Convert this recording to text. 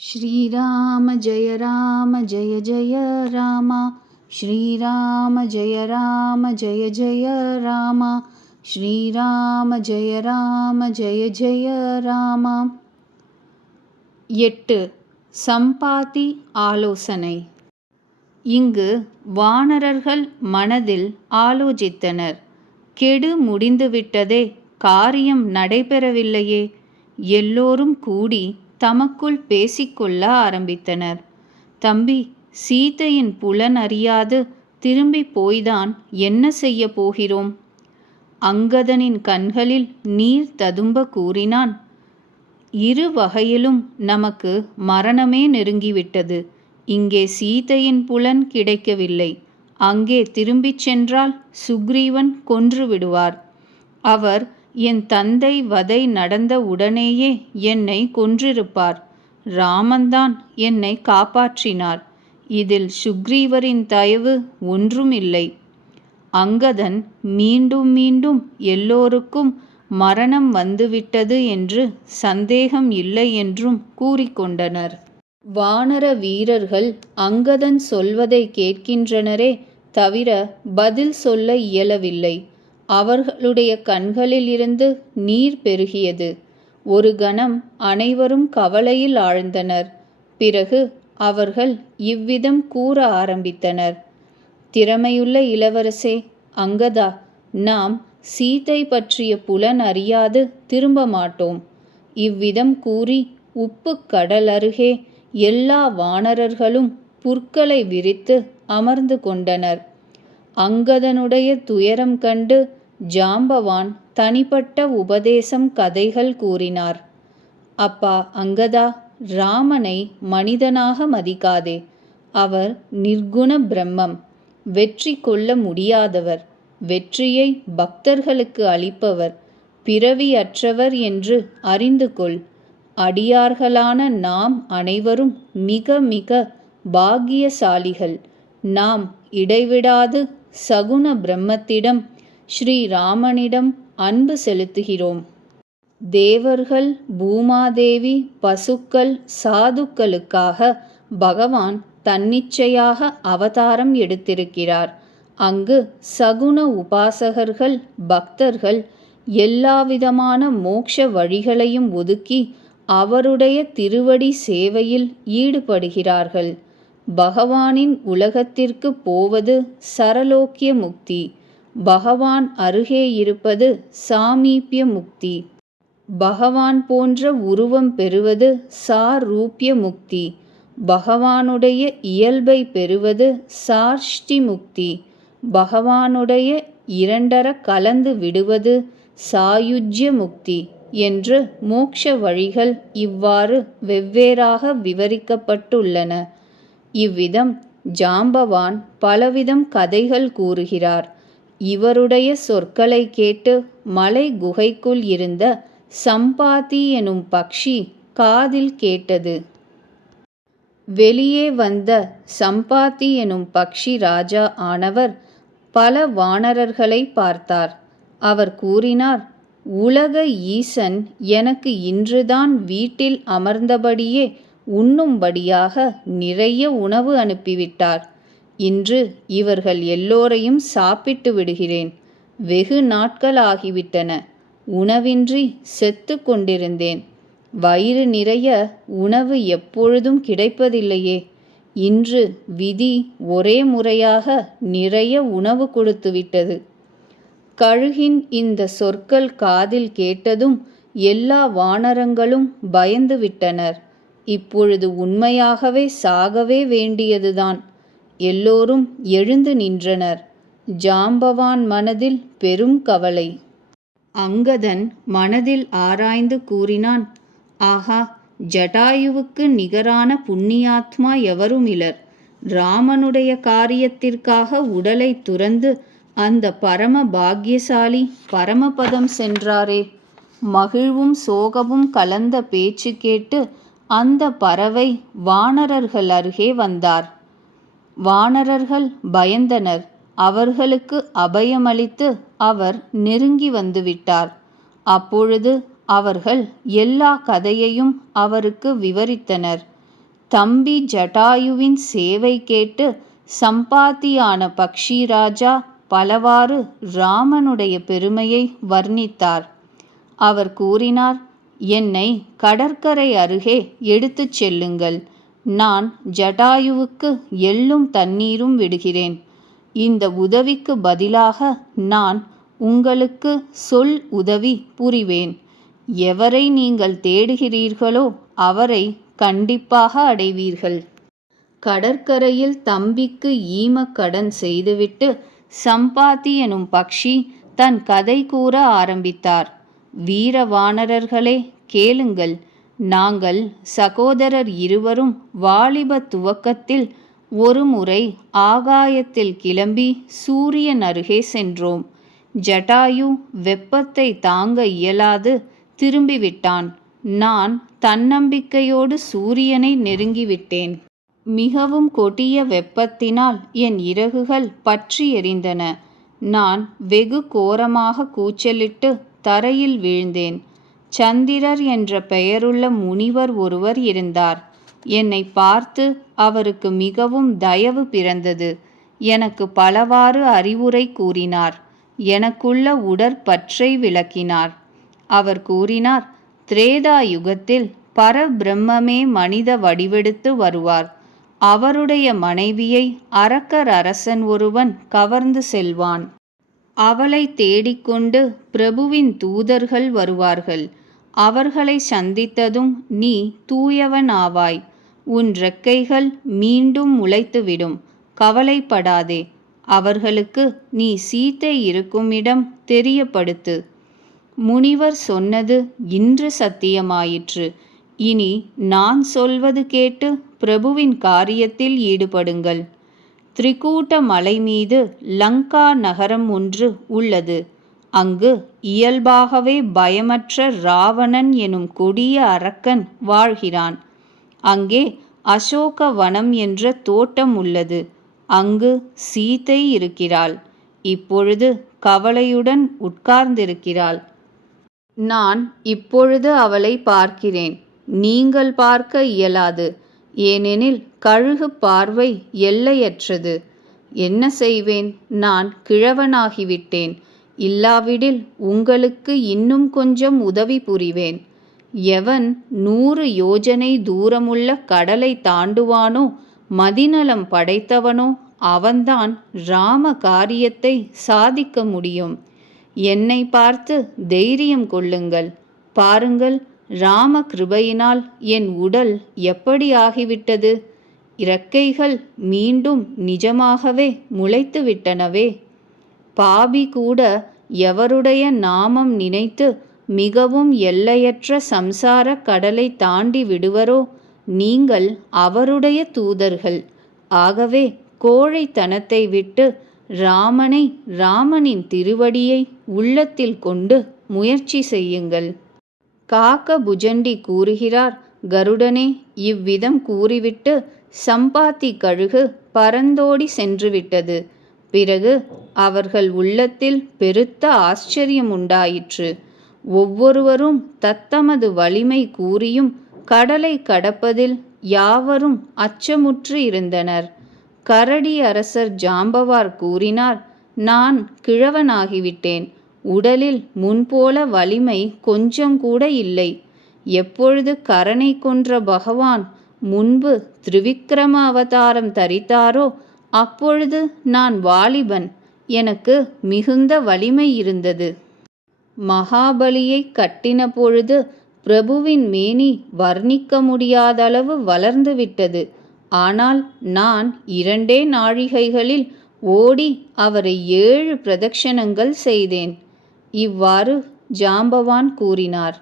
श्रीराम जय राम जय जय राम श्रीराम जय राम जय जय राम श्रीराम जय राम जय जय ராம எட்டு சம்பாதி ஆலோசனை இங்கு வானரர்கள் மனதில் ஆலோசித்தனர் கெடு முடிந்துவிட்டதே காரியம் நடைபெறவில்லையே எல்லோரும் கூடி தமக்குள் பேசிக்கொள்ள ஆரம்பித்தனர். தம்பி சீதையின் புலன் அறியாது திரும்பி போய்தான் என்ன செய்ய போகிறோம்? அங்கதனின் கண்களில் நீர் ததும்ப கூறினான். இரு வகையிலும் நமக்கு மரணமே நெருங்கிவிட்டது. இங்கே சீதையின் புலன் கிடைக்கவில்லை. அங்கே திரும்பிச் சென்றால் சுக்ரீவன் கொன்று விடுவார். அவர் என் தந்தை வதை நடந்த உடனேயே என்னை கொன்றிருப்பார். ராமன்தான் என்னை காப்பாற்றினார். இதில் சுக்ரீவரின் தயவு ஒன்றும் இல்லை அங்கதன் மீண்டும் மீண்டும் எல்லோருக்கும் மரணம் வந்துவிட்டது என்று சந்தேகம் இல்லை என்றும் கூறிக்கொண்டனர் வானர வீரர்கள் அங்கதன் சொல்வதை கேட்கின்றனரே தவிர பதில் சொல்ல இயலவில்லை. அவர்களுடைய கண்களில் இருந்து நீர் பெருகியது. ஒரு கணம் அனைவரும் கவலையில் ஆழ்ந்தனர். பிறகு அவர்கள் இவ்விதம் கூற ஆரம்பித்தனர். திறமையுள்ள இளவரசே அங்கதா நாம் சீதை பற்றிய புலன் அறியாது திரும்ப மாட்டோம். இவ்விதம் கூறி உப்பு கடல் அருகே எல்லா வானரர்களும் புற்களை விரித்து அமர்ந்து கொண்டனர். அங்கதனுடைய துயரம் கண்டு ஜாம்பவான் தனிப்பட்ட உபதேசம் கதைகள் கூறினார். அப்பா அங்கதா. ராமனை மனிதனாக மதிக்காதே. அவர் நிர்குண பிரம்மம். வெற்றி கொள்ள முடியாதவர். வெற்றியை பக்தர்களுக்கு அளிப்பவர். பிறவியற்றவர் என்று அறிந்து கொள். அடியார்களான நாம் அனைவரும் மிக மிக பாக்கியசாலிகள். நாம் இடைவிடாது சகுண பிரம்மத்திடம் ஸ்ரீராமனிடம் அன்பு செலுத்துகிறோம். தேவர்கள் பூமாதேவி பசுக்கள் சாதுக்களுக்காக பகவான் தன்னிச்சையாக அவதாரம் எடுத்திருக்கிறார். அங்கு சகுன உபாசகர்கள் பக்தர்கள் எல்லாவிதமான மோட்ச வழிகளையும் ஒதுக்கி அவருடைய திருவடி சேவையில் ஈடுபடுகிறார்கள். பகவானின் உலகத்திற்கு போவது சரலோக்கிய முக்தி. பகவான் அருகே இருப்பது சாமீபிய முக்தி. பகவான் போன்ற உருவம் பெறுவது சாரூபிய முக்தி. பகவானுடைய இயல்பை பெறுவது சார்ஷ்டி முக்தி. பகவானுடைய இரண்டர கலந்து விடுவது சாயுஜ்ய முக்தி என்று மோக்ஷ வழிகள் இவ்வாறு வெவ்வேறாக விவரிக்கப்பட்டுள்ளன. இவ்விதம் ஜாம்பவான் பலவிதம் கதைகள் கூறுகிறார். இவருடைய சொற்களை கேட்டு மலை குகைக்குள் இருந்த சம்பாதி எனும் பக்ஷி காதில் கேட்டது. வெளியே வந்த சம்பாத்தி எனும் பக்ஷி ராஜா ஆனவர் பல வானரர்களை பார்த்தார். அவர் கூறினார் உலக ஈசன் எனக்கு இன்றுதான் வீட்டில் அமர்ந்தபடியே உண்ணும்படியாக நிறைய உணவு அனுப்பிவிட்டார். இன்று இவர்கள் எல்லோரையும் சாப்பிட்டு விடுகிறேன். வெகு நாட்கள் ஆகிவிட்டன உணவின்றி செத்து கொண்டிருந்தேன். வயிறு நிறைய உணவு எப்பொழுதும் கிடைப்பதில்லையே. இன்று விதி ஒரே முறையாக நிறைய உணவு கொடுத்துவிட்டது கழுகின் இந்த சொற்கள் காதில் கேட்டதும் எல்லா வானரங்களும் பயந்துவிட்டனர் இப்பொழுது உண்மையாகவே சாகவே வேண்டியதுதான். எல்லோரும் எழுந்து நின்றனர். ஜாம்பவான் மனதில் பெரும் கவலை. அங்கதன் மனதில் ஆராய்ந்து கூறினான் ஆஹா ஜடாயுவுக்கு நிகரான புண்ணியாத்மா எவருமிலர் ராமனுடைய காரியத்திற்காக உடலை துறந்து அந்த பரம பாக்யசாலி பரமபதம் சென்றாரே. மகிழ்வும் சோகமும் கலந்த பேச்சு கேட்டு அந்த பறவை வானரர்கள் அருகே வந்தார். வானரர்கள் பயந்தனர். அவர்களுக்கு அபயமளித்து அவர் நெருங்கி வந்துவிட்டார். அப்பொழுது அவர்கள் எல்லா கதையையும் அவருக்கு விவரித்தனர். தம்பி ஜட்டாயுவின் சேவை கேட்டு சம்பாத்தியான பக்ஷிராஜா பலவாறு ராமனுடைய பெருமையை வர்ணித்தார். அவர் கூறினார் என்னை கடற்கரை அருகே எடுத்துச் செல்லுங்கள். நான் ஜடாயுவுக்கு எள்ளும் தண்ணீரும் விடுகிறேன். இந்த உதவிக்கு பதிலாக நான் உங்களுக்கு சொல் உதவி புரிவேன். எவரை நீங்கள் தேடுகிறீர்களோ அவரை கண்டிப்பாக அடைவீர்கள். கடற்கரையில் தம்பிக்கு ஈமக்கடன் செய்துவிட்டு சம்பாத்தி எனும் பக்ஷி தன் கதை கூற ஆரம்பித்தார். வீர வானரர்களே கேளுங்கள். நாங்கள் சகோதரர் இருவரும் வாலிப துவக்கத்தில் ஒருமுறை ஆகாயத்தில் கிளம்பி சூரியன் அருகே சென்றோம். ஜட்டாயு வெப்பத்தை தாங்க இயலாது திரும்பிவிட்டான். நான் தன்னம்பிக்கையோடு சூரியனை நெருங்கிவிட்டேன். மிகவும் கொடிய வெப்பத்தினால் என் இறகுகள் பற்றி எறிந்தன நான் வெகு கோரமாக கூச்சலிட்டு தரையில் வீழ்ந்தேன். சந்திரர் என்ற பெயருள்ள முனிவர் ஒருவர் இருந்தார். என்னை பார்த்து அவருக்கு மிகவும் தயவு பிறந்தது. எனக்கு பலவாறு அறிவுரை கூறினார். எனக்குள்ள உடற்பற்றை விளக்கினார். அவர் கூறினார் திரேதா யுகத்தில் பரபிரம்மே மனித வடிவெடுத்து வருவார். அவருடைய மனைவியை அரக்கர் அரசன் ஒருவன் கவர்ந்து செல்வான். அவளை தேடிக்கொண்டு பிரபுவின் தூதர்கள் வருவார்கள். அவர்களை சந்தித்ததும் நீ தூயவன் ஆவாய் உன் ரெக்கைகள் மீண்டும் முளைத்துவிடும். கவலைப்படாதே. அவர்களுக்கு நீ சீத்தை இருக்குமிடம் தெரியப்படுத்து. முனிவர் சொன்னது இன்று சத்தியமாயிற்று. இனி நான் சொல்வது கேட்டு பிரபுவின் காரியத்தில் ஈடுபடுங்கள். திரிகூட்ட மலை மீது லங்கா நகரம் ஒன்று உள்ளது. அங்கு இயல்பாகவே பயமற்ற ராவணன் எனும் கொடிய அரக்கன் வாழ்கிறான். அங்கே அசோக வனம் என்ற தோட்டம் உள்ளது. அங்கு சீதை இருக்கிறாள். இப்பொழுது கவலையுடன் உட்கார்ந்திருக்கிறாள். நான் இப்பொழுது அவளை பார்க்கிறேன். நீங்கள் பார்க்க இயலாது. ஏனெனில் கழுகு பார்வை எல்லையற்றது. என்ன செய்வேன்? நான் கிழவனாகிவிட்டேன். இல்லாவிடில் உங்களுக்கு இன்னும் கொஞ்சம் உதவி புரிவேன். எவன் நூறு யோஜனை தூரமுள்ள கடலை தாண்டுவானோ மதிநலம் படைத்தவனோ அவன்தான் ராம காரியத்தை சாதிக்க முடியும். என்னை பார்த்து தைரியம் கொள்ளுங்கள். பாருங்கள் ராம கிருபையினால் என் உடல் எப்படி ஆகிவிட்டது? இறக்கைகள் மீண்டும் நிஜமாகவே முளைத்து விட்டனவே பாபி கூட எவருடைய நாமம் நினைத்து மிகவும் எல்லையற்ற சம்சார கடலை தாண்டி விடுவரோ நீங்கள் அவருடைய தூதர்கள். ஆகவே கோழைத்தனத்தை விட்டு ராமனை ராமனின் திருவடியை உள்ளத்தில் கொண்டு முயற்சி செய்யுங்கள். காக்க புஜண்டி கூறுகிறார் கருடனே இவ்விதம் கூறிவிட்டு சம்பாத்தி கழுகு பறந்தோடி சென்றுவிட்டது. பிறகு அவர்கள் உள்ளத்தில் பெருத்த ஆச்சரியம் உண்டாயிற்று. ஒவ்வொருவரும் தத்தமது வலிமை கூறியும் கடலை கடப்பதில் யாவரும் அச்சமுற்று இருந்தனர். கரடி அரசர் ஜாம்பவார் கூறினார் நான் கிழவனாகிவிட்டேன். உடலில் முன்போல வலிமை கொஞ்சம் கூட இல்லை. எப்பொழுது கரணை கொன்ற பகவான் முன்பு திருவிக்கிரம அவதாரம் தரித்தாரோ அப்பொழுது நான் வாலிபன். எனக்கு மிகுந்த வலிமை இருந்தது. மகாபலியை கட்டின பொழுது பிரபுவின் மேனி வர்ணிக்க முடியாதளவு வளர்ந்து விட்டது. ஆனால் நான் இரண்டே நாழிகைகளில் ஓடி அவரை ஏழு பிரதட்சணங்கள் செய்தேன். இவ்வாறு ஜாம்பவான் கூறினார்.